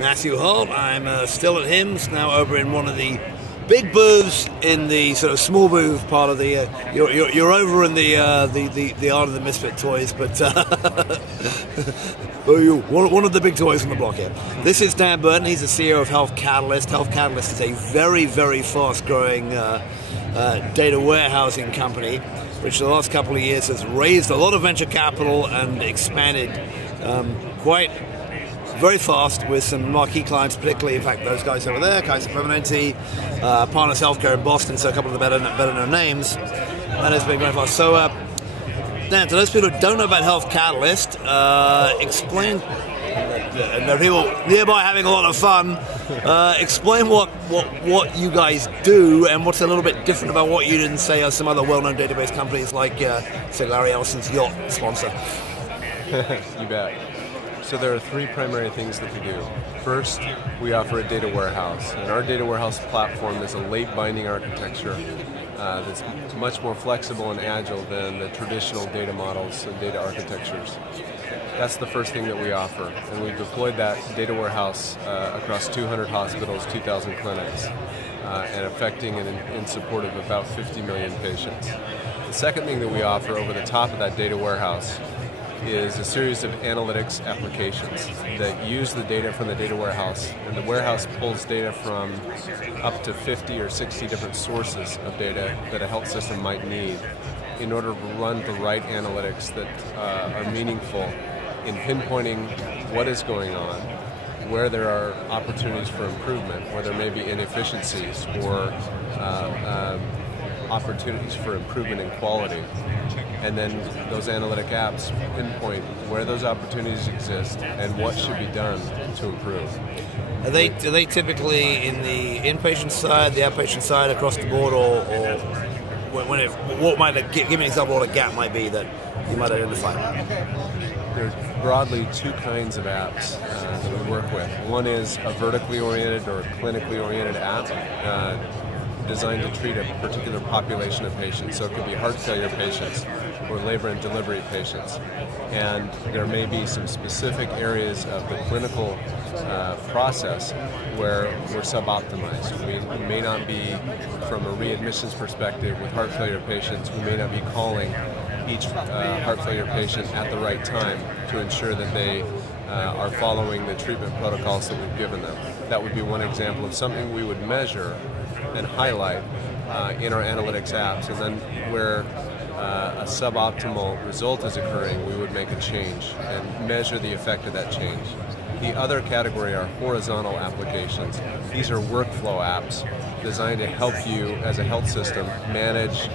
Matthew Holt. I'm still at HIMSS, now over in one of the big booths in the sort of small booth part of the. You're over in the Art of the Misfit toys, but one of the big toys on the block here. This is Dan Burton. He's the CEO of Health Catalyst. Health Catalyst is a very, very fast-growing data warehousing company, which the last couple of years has raised a lot of venture capital and expanded quite very fast with some marquee clients, particularly, in fact, those guys over there, Kaiser Permanente, Partners Healthcare in Boston, so a couple of the better known names, and it's been very fast. So, Dan, to those people who don't know about Health Catalyst, explain. There are people nearby having a lot of fun. Explain what you guys do and what's a little bit different about what you did in, say, some other well-known database companies like, say, Larry Ellison's yacht sponsor. You bet. So there are three primary things that we do. First, we offer a data warehouse, and our data warehouse platform is a late binding architecture that's much more flexible and agile than the traditional data models and data architectures. That's the first thing that we offer, and we've deployed that data warehouse across 200 hospitals, 2,000 clinics, and affecting and in support of about 50 million patients. The second thing that we offer over the top of that data warehouse is a series of analytics applications that use the data from the data warehouse, and the warehouse pulls data from up to 50 or 60 different sources of data that a health system might need in order to run the right analytics that are meaningful in pinpointing what is going on, where there are opportunities for improvement, where there may be inefficiencies or opportunities for improvement in quality. And then those analytic apps pinpoint where those opportunities exist and what should be done to improve. Are they typically in the inpatient side, the outpatient side, across the board, or give me an example of what a gap might be that you might identify? There's broadly two kinds of apps that we work with. One is a vertically oriented or clinically oriented app designed to treat a particular population of patients. So it could be heart failure patients or labor and delivery patients. And there may be some specific areas of the clinical process where we're sub-optimized. We may not be, from a readmissions perspective with heart failure patients, we may not be calling each heart failure patient at the right time to ensure that they are following the treatment protocols that we've given them. That would be one example of something we would measure and highlight in our analytics apps, and then where a suboptimal result is occurring, we would make a change and measure the effect of that change. The other category are horizontal applications. These are workflow apps designed to help you as a health system manage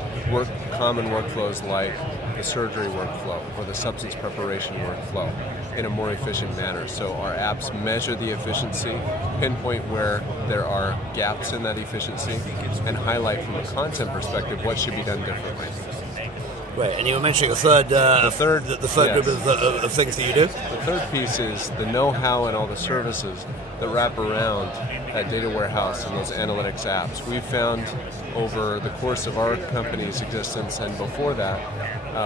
common workflows like the surgery workflow or the substance preparation workflow in a more efficient manner. So our apps measure the efficiency, pinpoint where there are gaps in that efficiency, and highlight from a content perspective what should be done differently. Right, and you were mentioning the third yes. group of things that you do? The third piece is the know-how and all the services that wrap around that data warehouse and those analytics apps. We've found over the course of our company's existence and before that,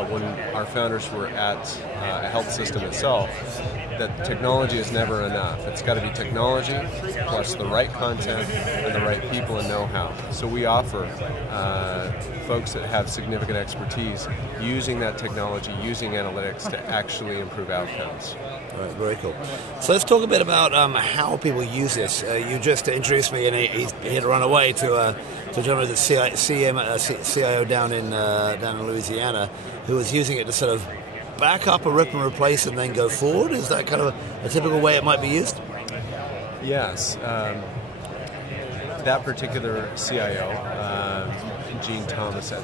when our founders were at a health system itself, that technology is never enough. It's got to be technology plus the right content and the right people and know-how. So we offer folks that have significant expertise using that technology, using analytics to actually improve outcomes. All right, very cool. So let's talk a bit about how people use this. You just introduced me, and he had run away to gentleman that's CIO down in Louisiana, who was using it to sort of back up a rip and replace and then go forward. Is that kind of a typical way it might be used? Yes. That particular CIO, Gene Thomas at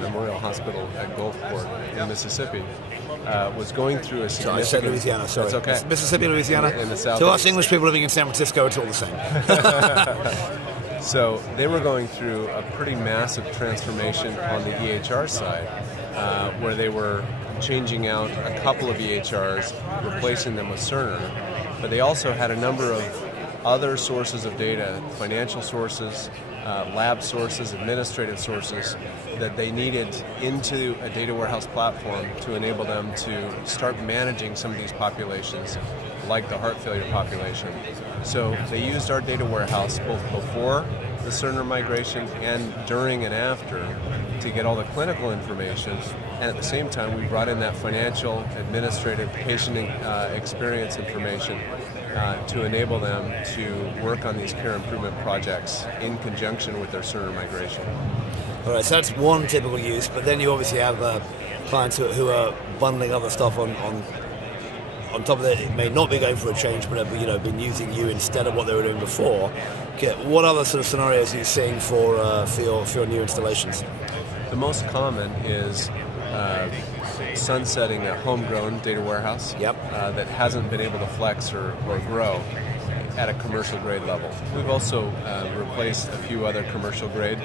Memorial Hospital at Gulfport in Mississippi, was going through a significant... I said Louisiana, sorry. That's okay. Mississippi, Louisiana. In the Southeast. To us English people living in San Francisco, it's all the same. So they were going through a pretty massive transformation on the EHR side, where they were changing out a couple of EHRs, replacing them with Cerner, but they also had a number of other sources of data, financial sources, lab sources, administrative sources, that they needed into a data warehouse platform to enable them to start managing some of these populations like the heart failure population. So they used our data warehouse both before the Cerner migration and during and after to get all the clinical information, and at the same time we brought in that financial, administrative, patient experience information to enable them to work on these care improvement projects in conjunction with their Cerner migration. All right, so that's one typical use, but then you obviously have clients who are bundling other stuff on top of it. It may not be going for a change, but have been using you instead of what they were doing before. Okay, what other sort of scenarios are you seeing for your new installations? The most common is sunsetting a homegrown data warehouse that hasn't been able to flex or grow at a commercial grade level. We've also replaced a few other commercial grade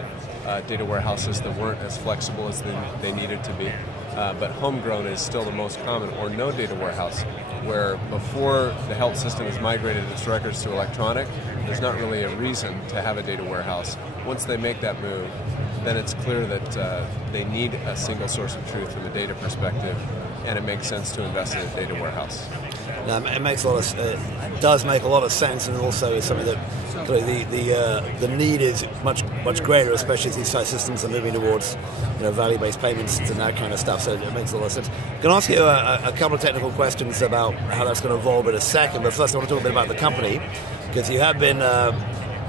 data warehouses that weren't as flexible as they needed to be. But homegrown is still the most common, or no data warehouse, where before the health system has migrated its records to electronic, there's not really a reason to have a data warehouse. Once they make that move, then it's clear that they need a single source of truth from a data perspective, and it makes sense to invest in a data warehouse. It makes it does make a lot of sense, and also is something that the need is much greater, especially as these systems are moving towards value-based payments and that kind of stuff. So it makes a lot of sense. I'm going to ask you a couple of technical questions about how that's going to evolve in a second. But first, I want to talk a bit about the company, because you have been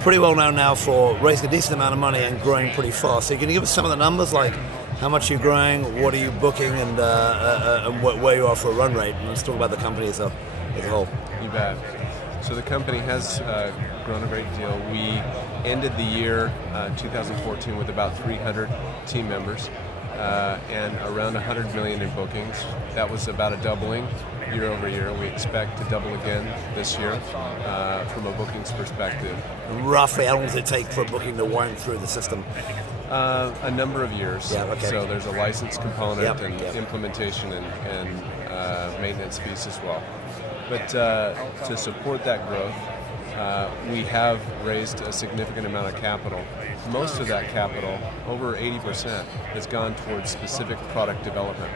pretty well known now for raising a decent amount of money and growing pretty fast. So can you give us some of the numbers, like how much you're growing, what are you booking, and where you are for a run rate? And let's talk about the company as a whole. You bet. So the company has grown a great deal. We ended the year 2014 with about 300 team members and around 100 million in bookings. That was about a doubling year over year. We expect to double again this year from a bookings perspective. Roughly, how long does it take for a booking to wind through the system? A number of years. Yeah, okay. So there's a license component and implementation and maintenance fees as well. But to support that growth, we have raised a significant amount of capital. Most of that capital, over 80%, has gone towards specific product development.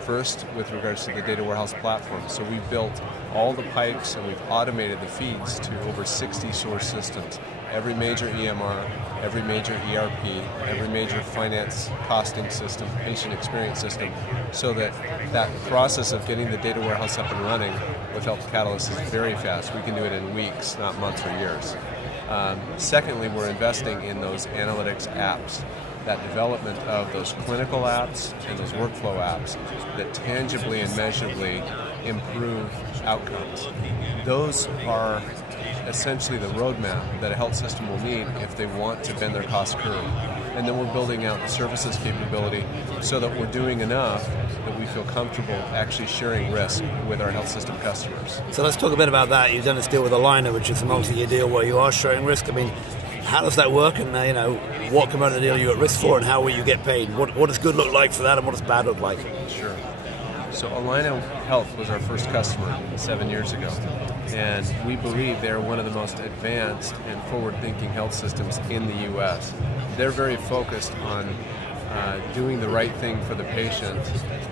First, with regards to the data warehouse platform. So we've built all the pipes and we've automated the feeds to over 60 source systems. Every major EMR, every major ERP, every major finance costing system, patient experience system, so that process of getting the data warehouse up and running with Health Catalyst is very fast. We can do it in weeks, not months or years. Secondly, we're investing in those analytics apps, that development of those clinical apps and those workflow apps that tangibly and measurably improve outcomes. Those are essentially the roadmap that a health system will need if they want to bend their cost curve. And then we're building out the services capability so that we're doing enough that we feel comfortable actually sharing risk with our health system customers. So let's talk a bit about that. You've done this deal with Aligner, which is a multi-year deal where you are sharing risk. I mean, how does that work, and what component of the deal are you at risk for, and how will you get paid? What does good look like for that, and what does bad look like? Sure. So Aligner Health was our first customer 7 years ago, and we believe they're one of the most advanced and forward-thinking health systems in the U.S. They're very focused on doing the right thing for the patient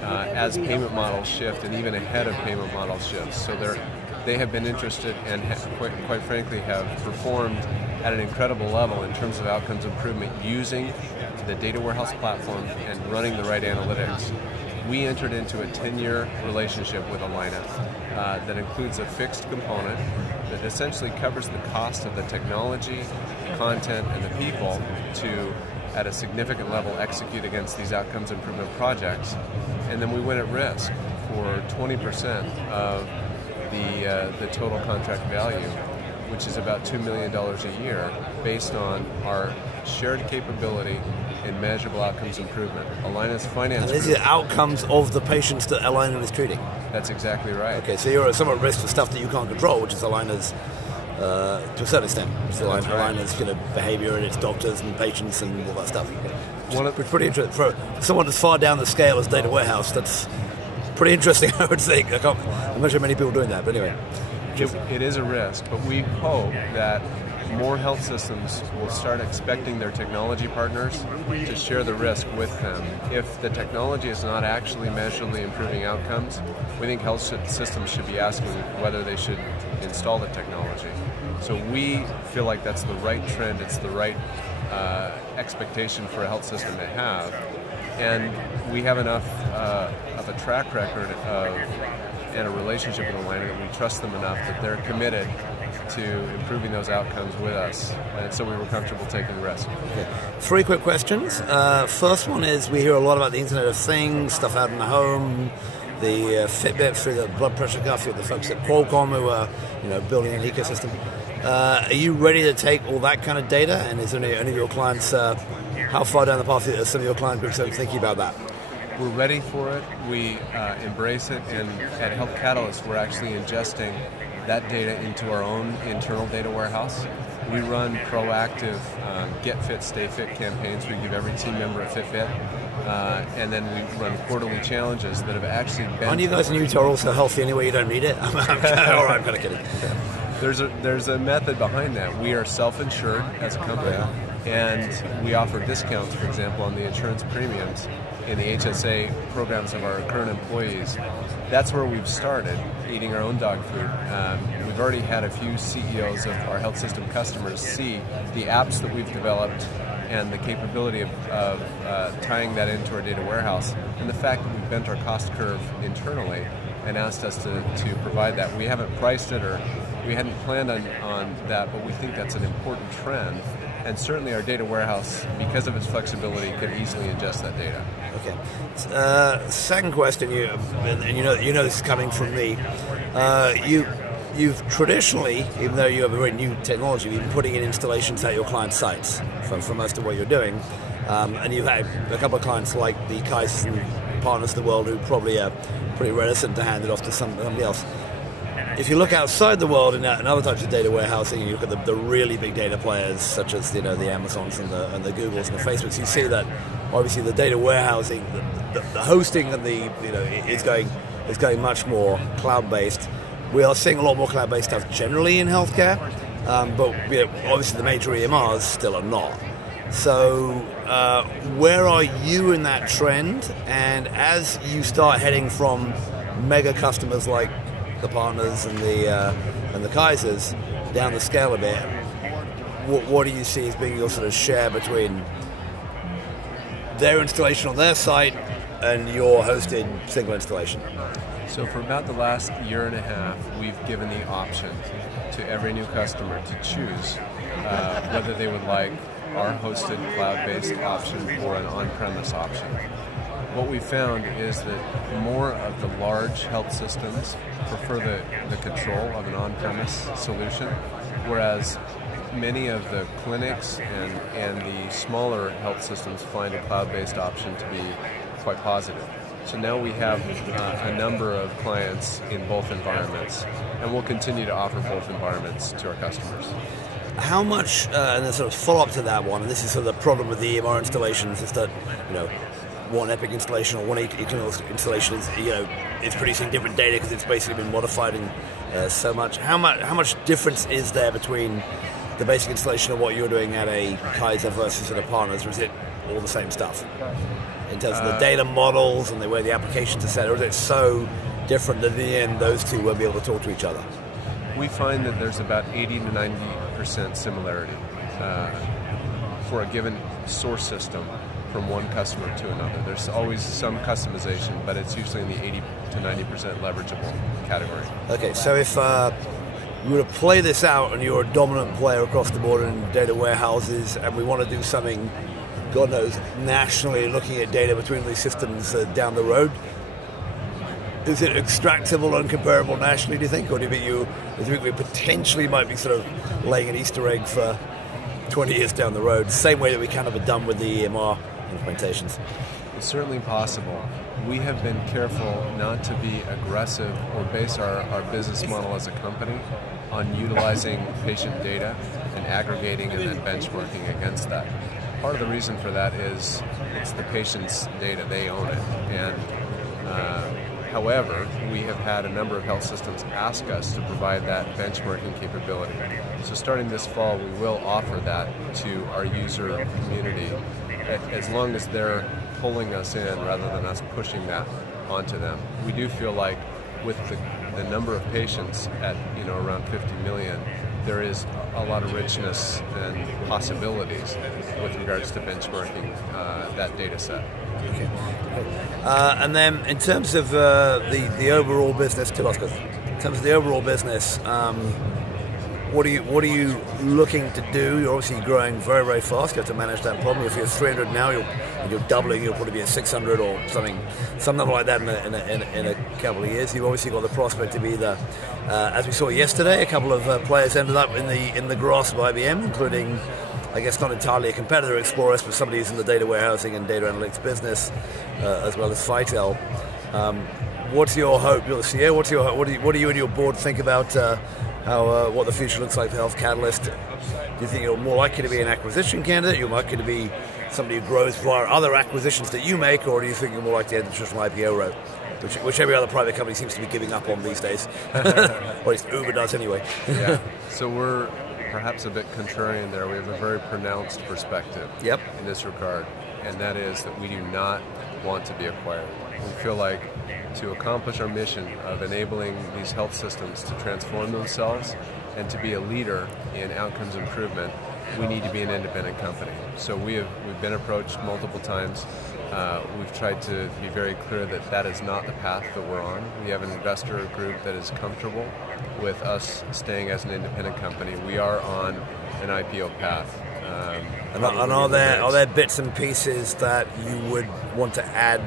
as payment models shift, and even ahead of payment model shifts. So they have been interested and quite frankly have performed at an incredible level in terms of outcomes improvement using the data warehouse platform and running the right analytics. We entered into a 10-year relationship with Aligner that includes a fixed component that essentially covers the cost of the technology, content, and the people to, at a significant level, execute against these outcomes improvement projects. And then we went at risk for 20% of the total contract value, which is about $2 million a year, based on our shared capability in measurable outcomes improvement. Aligner's finance. And these are outcomes of the patients that Aligner is treating. That's exactly right. Okay, so you're somewhat at risk for stuff that you can't control, which is Aligner's, to a certain extent, Aligner's behavior and its doctors and patients and all that stuff. It's pretty interesting. For someone as far down the scale as data warehouse, that's pretty interesting, I would think. I'm not sure many people doing that, but anyway. It is a risk, but we hope that more health systems will start expecting their technology partners to share the risk with them. If the technology is not actually measurably improving outcomes, we think health systems should be asking whether they should install the technology. So we feel like that's the right trend, it's the right expectation for a health system to have. And we have enough of a track record and a relationship with Atlanta that we trust them enough that they're committed to improving those outcomes with us, and so we were comfortable taking the risk. Okay. 3 quick questions. First one is, we hear a lot about the Internet of Things, stuff out in the home, the Fitbit through the blood pressure cuff, the folks at Qualcomm who are building an ecosystem. Are you ready to take all that kind of data, and is any of your clients, how far down the path are some of your client groups thinking about that? We're ready for it, we embrace it, and at Health Catalyst we're actually ingesting that data into our own internal data warehouse. We run proactive Get Fit, Stay Fit campaigns. We give every team member a Fitbit, and then we run quarterly challenges that have actually been... Aren't you guys in Utah also healthy anyway, you don't need it? I'm kind of kidding. There's a method behind that. We are self-insured as a company, and we offer discounts, for example, on the insurance premiums in the HSA programs of our current employees. That's where we've started, eating our own dog food. We've already had a few CEOs of our health system customers see the apps that we've developed and the capability of tying that into our data warehouse, and the fact that we've bent our cost curve internally and asked us to provide that. We haven't priced it, or we hadn't planned on that, but we think that's an important trend. And certainly our data warehouse, because of its flexibility, could easily ingest that data. Okay. Second question, and you know this is coming from me. You've traditionally, even though you have a very new technology, been putting in installations at your client sites for most of what you're doing. And you've had a couple of clients like the Kaisers and partners of the world who probably are pretty reticent to hand it off to somebody else. If you look outside the world in other types of data warehousing, you look at the really big data players such as the Amazons and the Googles and the Facebooks. You see that obviously the data warehousing, the hosting, and is going much more cloud-based. We are seeing a lot more cloud-based stuff generally in healthcare, but obviously the major EMRs still are not. So where are you in that trend? And as you start heading from mega customers like the partners and the Kaisers down the scale a bit, what do you see as being your sort of share between their installation on their site and your hosted single installation? So for about the last year and a half, we've given the option to every new customer to choose whether they would like our hosted cloud-based option or an on-premise option. What we found is that more of the large health systems prefer the control of an on-premise solution, whereas many of the clinics and the smaller health systems find a cloud-based option to be quite positive. So now we have a number of clients in both environments, and we'll continue to offer both environments to our customers. How much, and then sort of follow up to that one, and this is sort of the problem with the EMR installations, is that one Epic installation or one eClinical installation is it's producing different data because it's basically been modified in so much. How much difference is there between the basic installation of what you're doing at a Kaiser versus at a partners, or is it all the same stuff in terms of the data models and the way the applications are set, or is it so different that in the end those two won't be able to talk to each other? We find that there's about 80 to 90% similarity for a given source system from one customer to another. There's always some customization, but it's usually in the 80 to 90% leverageable category. Okay, so if you were to play this out and you're a dominant player across the board in data warehouses, and we want to do something, God knows, nationally, looking at data between these systems down the road, is it extractable and comparable nationally, do you think? Or do you think we potentially might be sort of laying an Easter egg for 20 years down the road, same way that we kind of have done with the EMR implementations? It's certainly possible. We have been careful not to be aggressive or base our business model as a company on utilizing patient data and aggregating and then benchmarking against that. Part of the reason for that is it's the patient's data, they own it, and However, we have had a number of health systems ask us to provide that benchmarking capability. So starting this fall, we will offer that to our user community as long as they're pulling us in rather than us pushing that onto them. We do feel like with the number of patients at around 50 million, there is a lot of richness and possibilities with regards to benchmarking that data set. Okay. And then in terms of the overall business, in terms of the overall business, what are you looking to do? You're obviously growing very, very fast. You have to manage that problem. If you're 300 now, you're doubling. You'll probably be at 600 or some number like that in a couple of years. You've obviously got the prospect to be the, as we saw yesterday, a couple of players ended up in the grasp of IBM, including, I guess, not entirely a competitor, Explorers, but somebody who's in the data warehousing and data analytics business, as well as Fitel. What's your hope? You're the CEO. What do you and your board think about what the future looks like for Health Catalyst? Do you think you're more likely to be an acquisition candidate? You're likely to be somebody who grows via other acquisitions that you make, or do you think you're more likely to head the traditional IPO route, which every other private company seems to be giving up on these days? Or at least Uber does anyway. Yeah. So we're perhaps a bit contrarian there. We have a very pronounced perspective in this regard, and that is that we do not want to be acquired. We feel like to accomplish our mission of enabling these health systems to transform themselves and to be a leader in outcomes improvement, we need to be an independent company. So we've been approached multiple times. We've tried to be very clear that that is not the path that we're on. We have an investor group that is comfortable with us staying as an independent company. We are on an IPO path. And are there bits and pieces that you would want to add,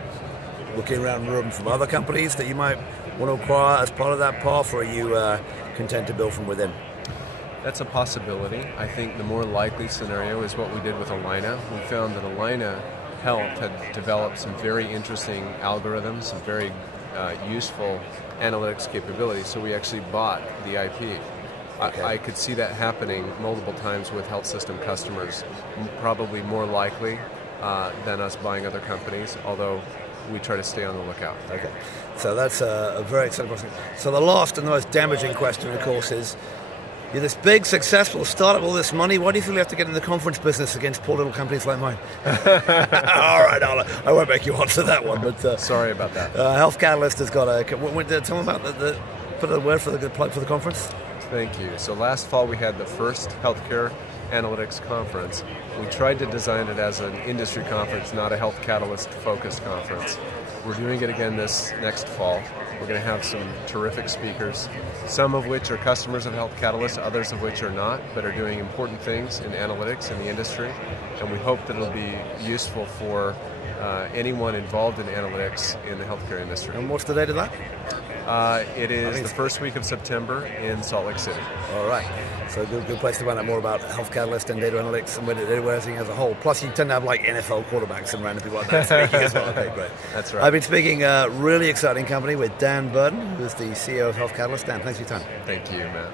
looking around the room, from other companies that you might want to acquire as part of that path, or are you content to build from within? That's a possibility. I think the more likely scenario is what we did with Allina. We found that Allina Health had developed some very interesting algorithms, some very useful analytics capabilities, so we actually bought the IP. Okay. I could see that happening multiple times with health system customers, probably more likely than us buying other companies, although we try to stay on the lookout. Okay, so that's a very exciting question. So the last and the most damaging question, of course, is you're this big, successful startup, all this money. Why do you feel you have to get in the conference business against poor little companies like mine? All right, I won't make you answer that one. But sorry about that. Health Catalyst has got a. Tell them about put a word for the plug for the conference. Thank you. So last fall we had the first healthcare analytics conference. We tried to design it as an industry conference, not a Health Catalyst focused conference. We're doing it again this next fall. We're going to have some terrific speakers, some of which are customers of Health Catalyst, others of which are not, but are doing important things in analytics in the industry. And we hope that it'll be useful for anyone involved in analytics in the healthcare industry. And what's the date of that? It is the first week of September in Salt Lake City. All right. So good place to find out more about Health Catalyst and data analytics and data warehousing as a whole. Plus, you tend to have like NFL quarterbacks and random people like that speaking as well. Okay, great. That's right. I've been speaking a really exciting company with Dan Burton, who's the CEO of Health Catalyst. Dan, thanks for your time. Thank you, Matt.